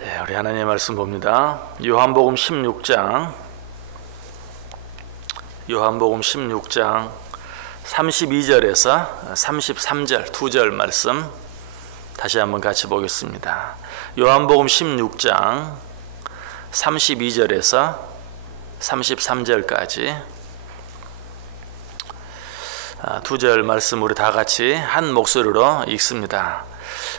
네, 우리 하나님의 말씀 봅니다. 요한복음 16장 32절에서 33절 두 절 말씀 다시 한번 같이 보겠습니다. 요한복음 16장 32절에서 33절까지 두 절 말씀 우리 다 같이 한 목소리로 읽습니다.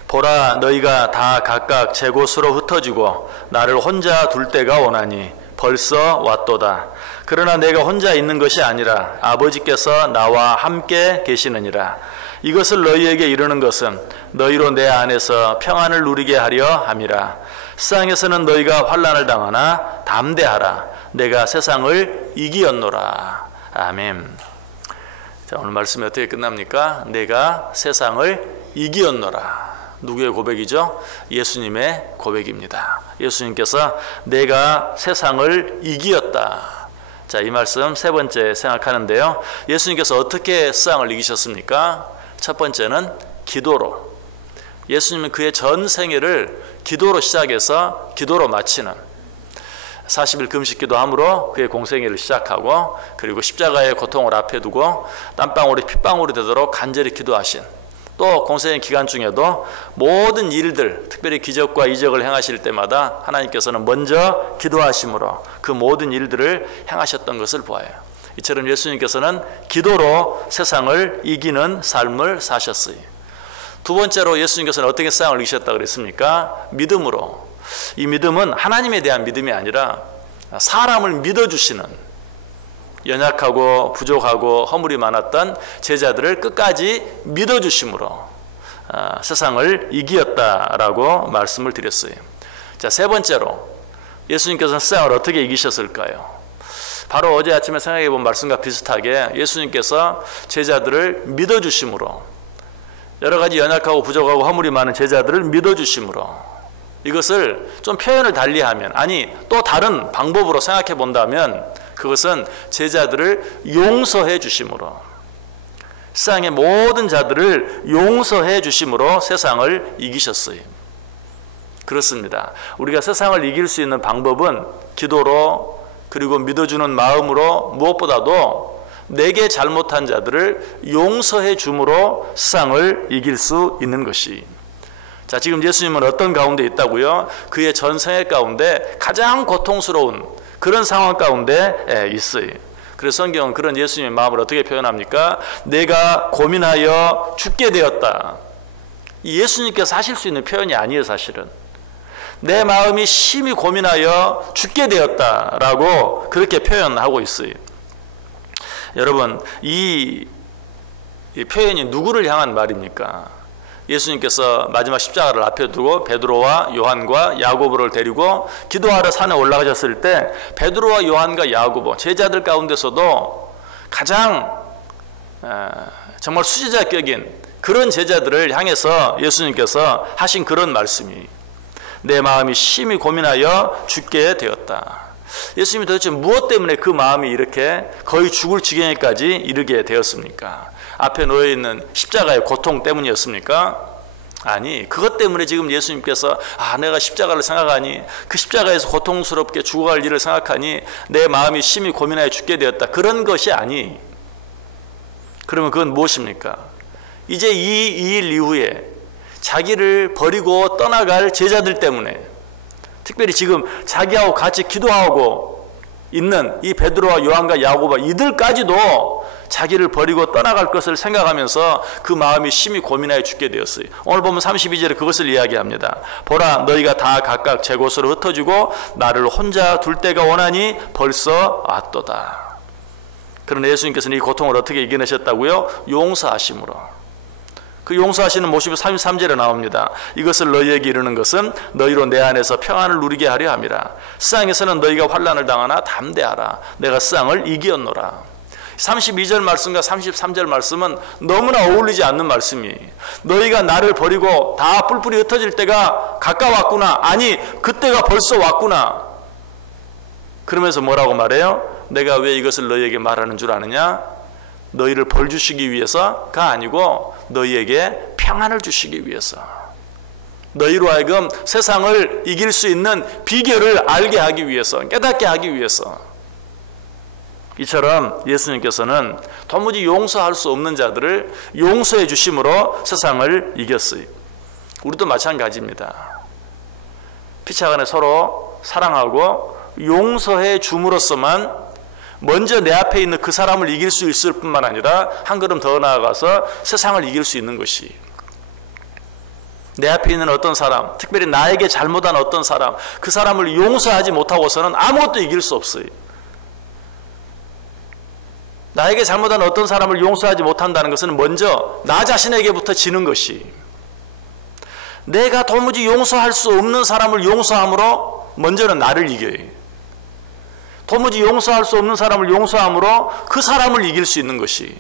보라, 너희가 다 각각 제 곳으로 흩어지고 나를 혼자 둘 때가 오나니 벌써 왔도다. 그러나 내가 혼자 있는 것이 아니라 아버지께서 나와 함께 계시느니라. 이것을 너희에게 이르는 것은 너희로 내 안에서 평안을 누리게 하려 함이라. 세상에서는 너희가 환난을 당하나 담대하라. 내가 세상을 이기었노라. 아멘. 자, 오늘 말씀이 어떻게 끝납니까? 내가 세상을 이기었노라. 누구의 고백이죠? 예수님의 고백입니다. 예수님께서 내가 세상을 이기었다. 자, 이 말씀 세 번째 생각하는데요. 예수님께서 어떻게 세상을 이기셨습니까? 첫 번째는 기도로. 예수님은 그의 전 생애를 기도로 시작해서 기도로 마치는 40일 금식기도 함으로 그의 공생애를 시작하고, 그리고 십자가의 고통을 앞에 두고 땀방울이 핏방울이 되도록 간절히 기도하신, 또 공생애 기간 중에도 모든 일들, 특별히 기적과 이적을 행하실 때마다 하나님께서는 먼저 기도하심으로 그 모든 일들을 행하셨던 것을 보아요. 이처럼 예수님께서는 기도로 세상을 이기는 삶을 사셨어요. 두 번째로 예수님께서는 어떻게 세상을 이기셨다고 그랬습니까? 믿음으로. 이 믿음은 하나님에 대한 믿음이 아니라 사람을 믿어주시는, 연약하고 부족하고 허물이 많았던 제자들을 끝까지 믿어주심으로 세상을 이기었다라고 말씀을 드렸어요. 자, 세 번째로 예수님께서는 세상을 어떻게 이기셨을까요? 바로 어제 아침에 생각해 본 말씀과 비슷하게 예수님께서 제자들을 믿어주심으로, 여러 가지 연약하고 부족하고 허물이 많은 제자들을 믿어주심으로, 이것을 좀 표현을 달리하면, 아니 또 다른 방법으로 생각해 본다면 그것은 제자들을 용서해 주심으로, 세상의 모든 자들을 용서해 주심으로 세상을 이기셨어요. 그렇습니다. 우리가 세상을 이길 수 있는 방법은 기도로, 그리고 믿어주는 마음으로, 무엇보다도 내게 잘못한 자들을 용서해 줌으로 세상을 이길 수 있는 것이. 자, 지금 예수님은 어떤 가운데 있다고요? 그의 전생애 가운데 가장 고통스러운 그런 상황 가운데 있어요. 그래서 성경은 그런 예수님의 마음을 어떻게 표현합니까? 내가 고민하여 죽게 되었다. 예수님께서 하실 수 있는 표현이 아니에요, 사실은. 내 마음이 심히 고민하여 죽게 되었다라고 그렇게 표현하고 있어요. 여러분, 이 표현이 누구를 향한 말입니까? 예수님께서 마지막 십자가를 앞에 두고 베드로와 요한과 야고보를 데리고 기도하러 산에 올라가셨을 때 베드로와 요한과 야고보, 제자들 가운데서도 가장 정말 수제자격인 그런 제자들을 향해서 예수님께서 하신 그런 말씀이, 내 마음이 심히 고민하여 죽게 되었다. 예수님이 도대체 무엇 때문에 그 마음이 이렇게 거의 죽을 지경에까지 이르게 되었습니까? 앞에 놓여있는 십자가의 고통 때문이었습니까? 아니, 그것 때문에 지금 예수님께서 내가 십자가를 생각하니, 그 십자가에서 고통스럽게 죽어갈 일을 생각하니 내 마음이 심히 고민하여 죽게 되었다, 그런 것이 아니. 그러면 그건 무엇입니까? 이제 이 일 이후에 자기를 버리고 떠나갈 제자들 때문에, 특별히 지금 자기하고 같이 기도하고 있는 이 베드로와 요한과 야고보, 이들까지도 자기를 버리고 떠나갈 것을 생각하면서 그 마음이 심히 고민하여 죽게 되었어요. 오늘 보면 32절에 그것을 이야기합니다. 보라, 너희가 다 각각 제 곳으로 흩어지고 나를 혼자 둘 때가 오나니 벌써 왔도다. 그러나 예수님께서는 이 고통을 어떻게 이겨내셨다고요? 용서하심으로. 그 용서하시는 모습이 33절에 나옵니다. 이것을 너희에게 이르는 것은 너희로 내 안에서 평안을 누리게 하려 함이라. 세상에서는 너희가 환난을 당하나 담대하라. 내가 세상을 이기었노라. 32절 말씀과 33절 말씀은 너무나 어울리지 않는 말씀이, 너희가 나를 버리고 다 뿔뿔이 흩어질 때가 가까웠구나, 아니 그때가 벌써 왔구나, 그러면서 뭐라고 말해요? 내가 왜 이것을 너희에게 말하는 줄 아느냐? 너희를 벌 주시기 위해서가 아니고 너희에게 평안을 주시기 위해서. 너희로 하여금 세상을 이길 수 있는 비결을 알게 하기 위해서, 깨닫게 하기 위해서. 이처럼 예수님께서는 도무지 용서할 수 없는 자들을 용서해 주심으로 세상을 이겼어요. 우리도 마찬가지입니다. 피차간에 서로 사랑하고 용서해 줌으로써만 먼저 내 앞에 있는 그 사람을 이길 수 있을 뿐만 아니라 한 걸음 더 나아가서 세상을 이길 수 있는 것이, 내 앞에 있는 어떤 사람, 특별히 나에게 잘못한 어떤 사람, 그 사람을 용서하지 못하고서는 아무것도 이길 수 없어요. 나에게 잘못한 어떤 사람을 용서하지 못한다는 것은 먼저 나 자신에게부터 지는 것이, 내가 도무지 용서할 수 없는 사람을 용서함으로 먼저는 나를 이겨요. 도무지 용서할 수 없는 사람을 용서함으로 그 사람을 이길 수 있는 것이,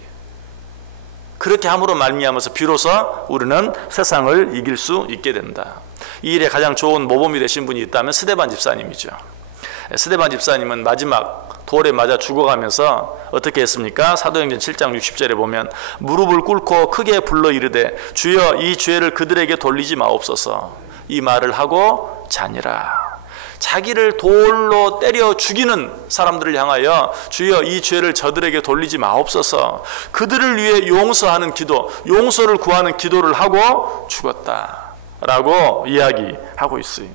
그렇게 함으로 말미암아서 비로소 우리는 세상을 이길 수 있게 된다. 이 일에 가장 좋은 모범이 되신 분이 있다면 스데반 집사님이죠. 스데반 집사님은 마지막 돌에 맞아 죽어가면서 어떻게 했습니까? 사도행전 7장 60절에 보면 무릎을 꿇고 크게 불러 이르되 주여 이 죄를 그들에게 돌리지 마옵소서, 이 말을 하고 자니라. 자기를 돌로 때려 죽이는 사람들을 향하여 주여 이 죄를 저들에게 돌리지 마옵소서, 그들을 위해 용서하는 기도, 용서를 구하는 기도를 하고 죽었다라고 이야기하고 있어요.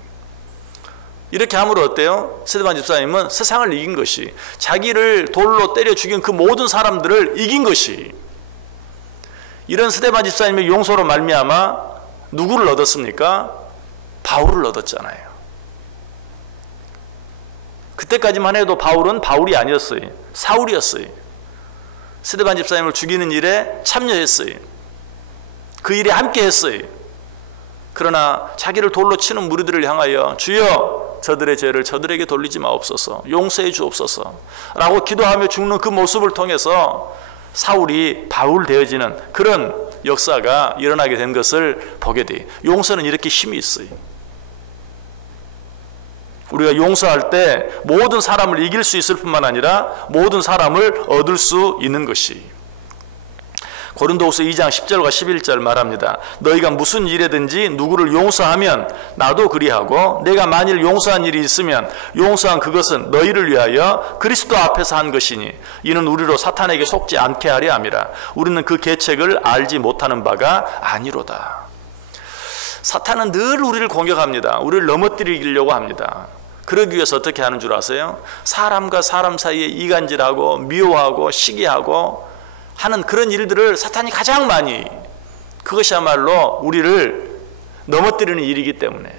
이렇게 함으로 어때요? 스데반 집사님은 세상을 이긴 것이, 자기를 돌로 때려 죽인 그 모든 사람들을 이긴 것이, 이런 스데반 집사님의 용서로 말미암아 누구를 얻었습니까? 바울을 얻었잖아요. 그때까지만 해도 바울은 바울이 아니었어요. 사울이었어요. 스데반 집사님을 죽이는 일에 참여했어요. 그 일에 함께했어요. 그러나 자기를 돌로 치는 무리들을 향하여 주여 저들의 죄를 저들에게 돌리지 마옵소서, 용서해 주옵소서 라고 기도하며 죽는 그 모습을 통해서 사울이 바울 되어지는 그런 역사가 일어나게 된 것을 보게 돼요. 용서는 이렇게 힘이 있어요. 우리가 용서할 때 모든 사람을 이길 수 있을 뿐만 아니라 모든 사람을 얻을 수 있는 것이, 고린도후서 2장 10절과 11절 말합니다. 너희가 무슨 일에든지 누구를 용서하면 나도 그리하고 내가 만일 용서한 일이 있으면 용서한 그것은 너희를 위하여 그리스도 앞에서 한 것이니 이는 우리로 사탄에게 속지 않게 하려 함이라. 우리는 그 계책을 알지 못하는 바가 아니로다. 사탄은 늘 우리를 공격합니다. 우리를 넘어뜨리려고 합니다. 그러기 위해서 어떻게 하는 줄 아세요? 사람과 사람 사이에 이간질하고 미워하고 시기하고 하는 그런 일들을 사탄이 가장 많이, 그것이야말로 우리를 넘어뜨리는 일이기 때문에,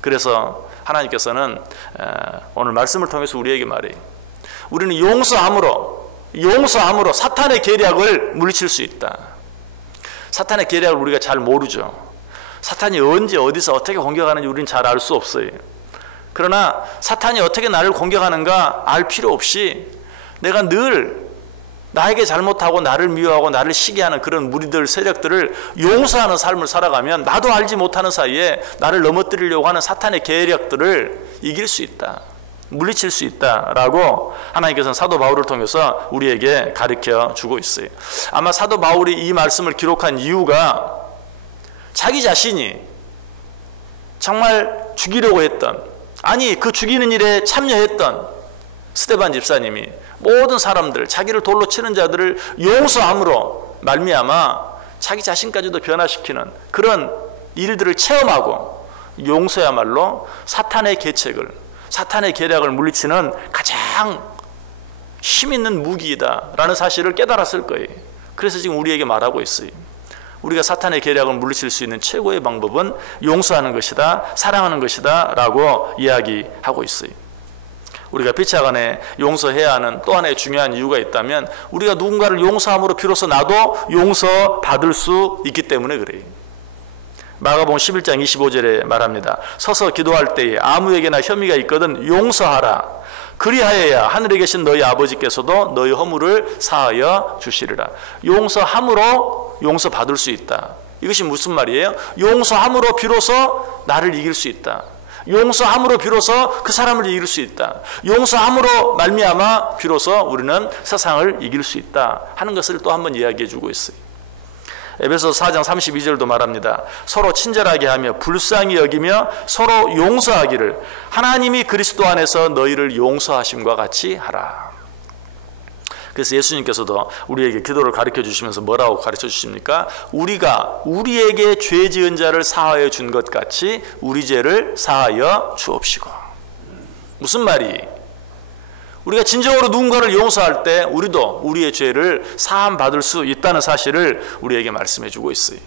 그래서 하나님께서는 오늘 말씀을 통해서 우리에게 말해요. 우리는 용서함으로 사탄의 계략을 물리칠 수 있다. 사탄의 계략을 우리가 잘 모르죠. 사탄이 언제 어디서 어떻게 공격하는지 우리는 잘 알 수 없어요. 그러나 사탄이 어떻게 나를 공격하는가 알 필요 없이 내가 늘 나에게 잘못하고 나를 미워하고 나를 시기하는 그런 무리들, 세력들을 용서하는 삶을 살아가면 나도 알지 못하는 사이에 나를 넘어뜨리려고 하는 사탄의 계략들을 이길 수 있다, 물리칠 수 있다라고 하나님께서는 사도 바울을 통해서 우리에게 가르쳐 주고 있어요. 아마 사도 바울이 이 말씀을 기록한 이유가 자기 자신이 정말 죽이려고 했던, 아니 그 죽이는 일에 참여했던 스데반 집사님이 모든 사람들, 자기를 돌로 치는 자들을 용서함으로 말미암아 자기 자신까지도 변화시키는 그런 일들을 체험하고, 용서야말로 사탄의 계책을, 사탄의 계략을 물리치는 가장 힘있는 무기이다라는 사실을 깨달았을 거예요. 그래서 지금 우리에게 말하고 있어요. 우리가 사탄의 계략을 물리칠 수 있는 최고의 방법은 용서하는 것이다, 사랑하는 것이다 라고 이야기하고 있어요. 우리가 피차간에 용서해야 하는 또 하나의 중요한 이유가 있다면, 우리가 누군가를 용서함으로 비로소 나도 용서받을 수 있기 때문에 그래요. 마가복음 11장 25절에 말합니다. 서서 기도할 때에 아무에게나 혐의가 있거든 용서하라. 그리하여야 하늘에 계신 너희 아버지께서도 너희 허물을 사하여 주시리라. 용서함으로 용서받을 수 있다. 이것이 무슨 말이에요? 용서함으로 비로소 나를 이길 수 있다. 용서함으로 비로소 그 사람을 이길 수 있다. 용서함으로 말미암아 비로소 우리는 세상을 이길 수 있다 하는 것을 또 한 번 이야기해 주고 있어요. 에베소서 4장 32절도 말합니다. 서로 친절하게 하며 불쌍히 여기며 서로 용서하기를 하나님이 그리스도 안에서 너희를 용서하심과 같이 하라. 그래서 예수님께서도 우리에게 기도를 가르쳐 주시면서 뭐라고 가르쳐 주십니까? 우리가 우리에게 죄 지은 자를 사하여 준 것 같이 우리 죄를 사하여 주옵시고. 무슨 말이? 우리가 진정으로 누군가를 용서할 때 우리도 우리의 죄를 사함 받을 수 있다는 사실을 우리에게 말씀해 주고 있어요.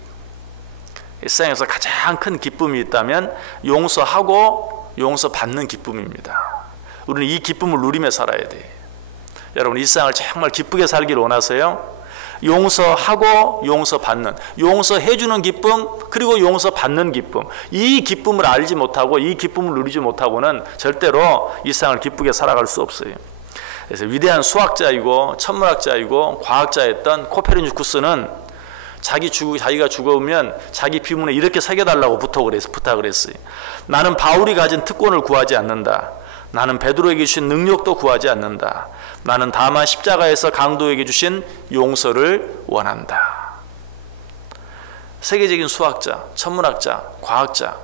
이 세상에서 가장 큰 기쁨이 있다면 용서하고 용서받는 기쁨입니다. 우리는 이 기쁨을 누리며 살아야 돼요. 여러분, 이 세상을 정말 기쁘게 살기를 원하세요? 용서하고 용서받는, 용서해주는 기쁨, 그리고 용서받는 기쁨, 이 기쁨을 알지 못하고 이 기쁨을 누리지 못하고는 절대로 이 세상을 기쁘게 살아갈 수 없어요. 그래서 위대한 수학자이고 천문학자이고 과학자였던 코페르니쿠스는 자기가 죽으면 자기 비문에 이렇게 새겨달라고 부탁을 했어요. 나는 바울이 가진 특권을 구하지 않는다. 나는 베드로에게 주신 능력도 구하지 않는다. 나는 다만 십자가에서 강도에게 주신 용서를 원한다. 세계적인 수학자, 천문학자, 과학자,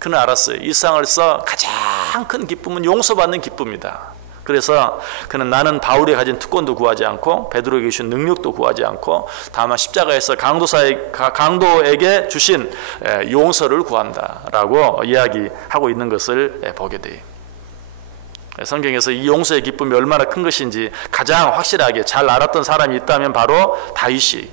그는 알았어요. 이 세상에서 가장 큰 기쁨은 용서받는 기쁨이다. 그래서 그는 나는 바울이 가진 특권도 구하지 않고 베드로에게 주신 능력도 구하지 않고 다만 십자가에서 강도에게 주신 용서를 구한다라고 이야기하고 있는 것을 보게 돼요. 성경에서 이 용서의 기쁨이 얼마나 큰 것인지 가장 확실하게 잘 알았던 사람이 있다면 바로 다윗이.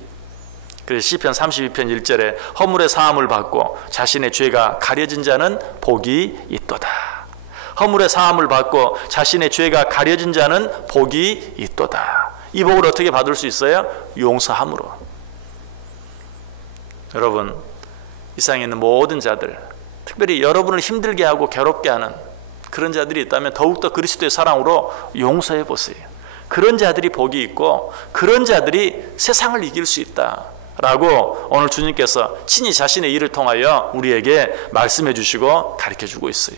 그래서 시편 32편 1절에 허물의 사함을 받고 자신의 죄가 가려진 자는 복이 있도다. 허물의 사함을 받고 자신의 죄가 가려진 자는 복이 있도다. 이 복을 어떻게 받을 수 있어요? 용서함으로. 여러분, 이 세상에 있는 모든 자들, 특별히 여러분을 힘들게 하고 괴롭게 하는 그런 자들이 있다면 더욱더 그리스도의 사랑으로 용서해 보세요. 그런 자들이 복이 있고 그런 자들이 세상을 이길 수 있다라고 오늘 주님께서 친히 자신의 일을 통하여 우리에게 말씀해 주시고 가르쳐 주고 있어요.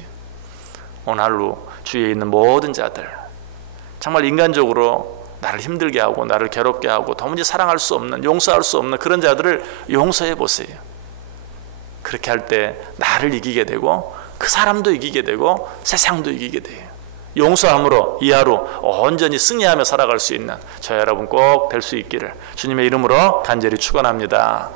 오늘 하루 주위에 있는 모든 자들, 정말 인간적으로 나를 힘들게 하고 나를 괴롭게 하고 도무지 사랑할 수 없는, 용서할 수 없는 그런 자들을 용서해 보세요. 그렇게 할 때 나를 이기게 되고 그 사람도 이기게 되고 세상도 이기게 돼요. 용서함으로 이 하루 온전히 승리하며 살아갈 수 있는 저 여러분 꼭 될 수 있기를 주님의 이름으로 간절히 축원합니다.